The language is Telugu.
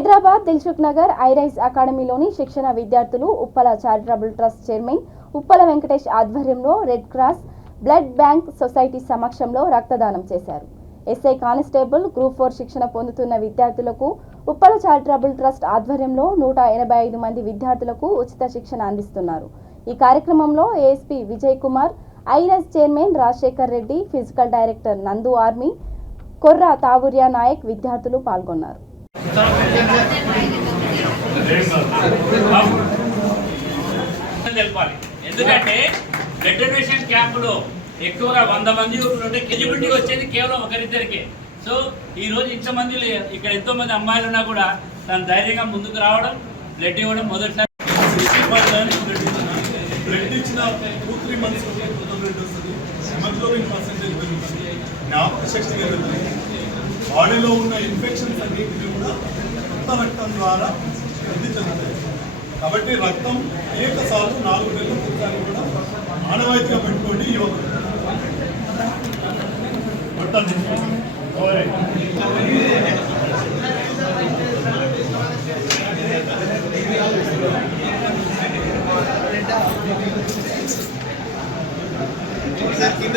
హైదరాబాద్ దిల్సుఖ్ నగర్ ఐరైస్ అకాడమీలోని శిక్షణ విద్యార్థులు Uppala charitable trust chairman Uppala Venkatesh ఆధ్వర్యంలో Red Cross blood bank society సమక్షంలో రక్తదానం చేశారు. ఎస్ఐ కానిస్టేబుల్ గ్రూప్ 4 శిక్షణ పొందుతున్న విద్యార్థులకు ఉప్పల చారిటబుల్ ట్రస్ట్ ఆధ్వర్యంలో 185 మంది విద్యార్థులకు ఉచిత శిక్షణ అందిస్తున్నారు. ఈ కార్యక్రమంలో ASP Vijay Kumar, iRise chairman Rajasekhar Reddy, physical director Nandu army, Korra Tavurya Naik విద్యార్థులు పాల్గొన్నారు. ఎందుకంటే బ్లడ్ డొనేషన్ క్యాంపులో ఎక్కువగా 100 మంది ఉంటే ఎలిజిబిలిటీ వచ్చేది కేవలం ఒకరిద్దరికే. సో ఈ రోజు ఇంతమంది ఇక్కడ ఎంతో మంది అమ్మాయిలు ఉన్నా కూడా తను ధైర్యంగా ముందుకు రావడం, బ్లడ్ ఇవ్వడం మొదటిసారి బ్లడ్ ఇచ్చిన 2-3 months బ్లడ్ వస్తుంది, హిమోగ్లోబిన్ పర్సెంటేజ్ పెరుగుతుంది, జ్ఞాపక శక్తి పెరుగుతుంది, బాడీలో ఉన్న ఇన్ఫెక్షన్స్ అన్నింటినీ కూడా కొత్త రక్తం ద్వారా వృద్ధి చెందుతాయి. కాబట్టి రక్తం అనేక సార్లు 4 నెలల ఒకసారి కూడా ఆనవాయితీగా పెట్టుకోండి. యోగా కింద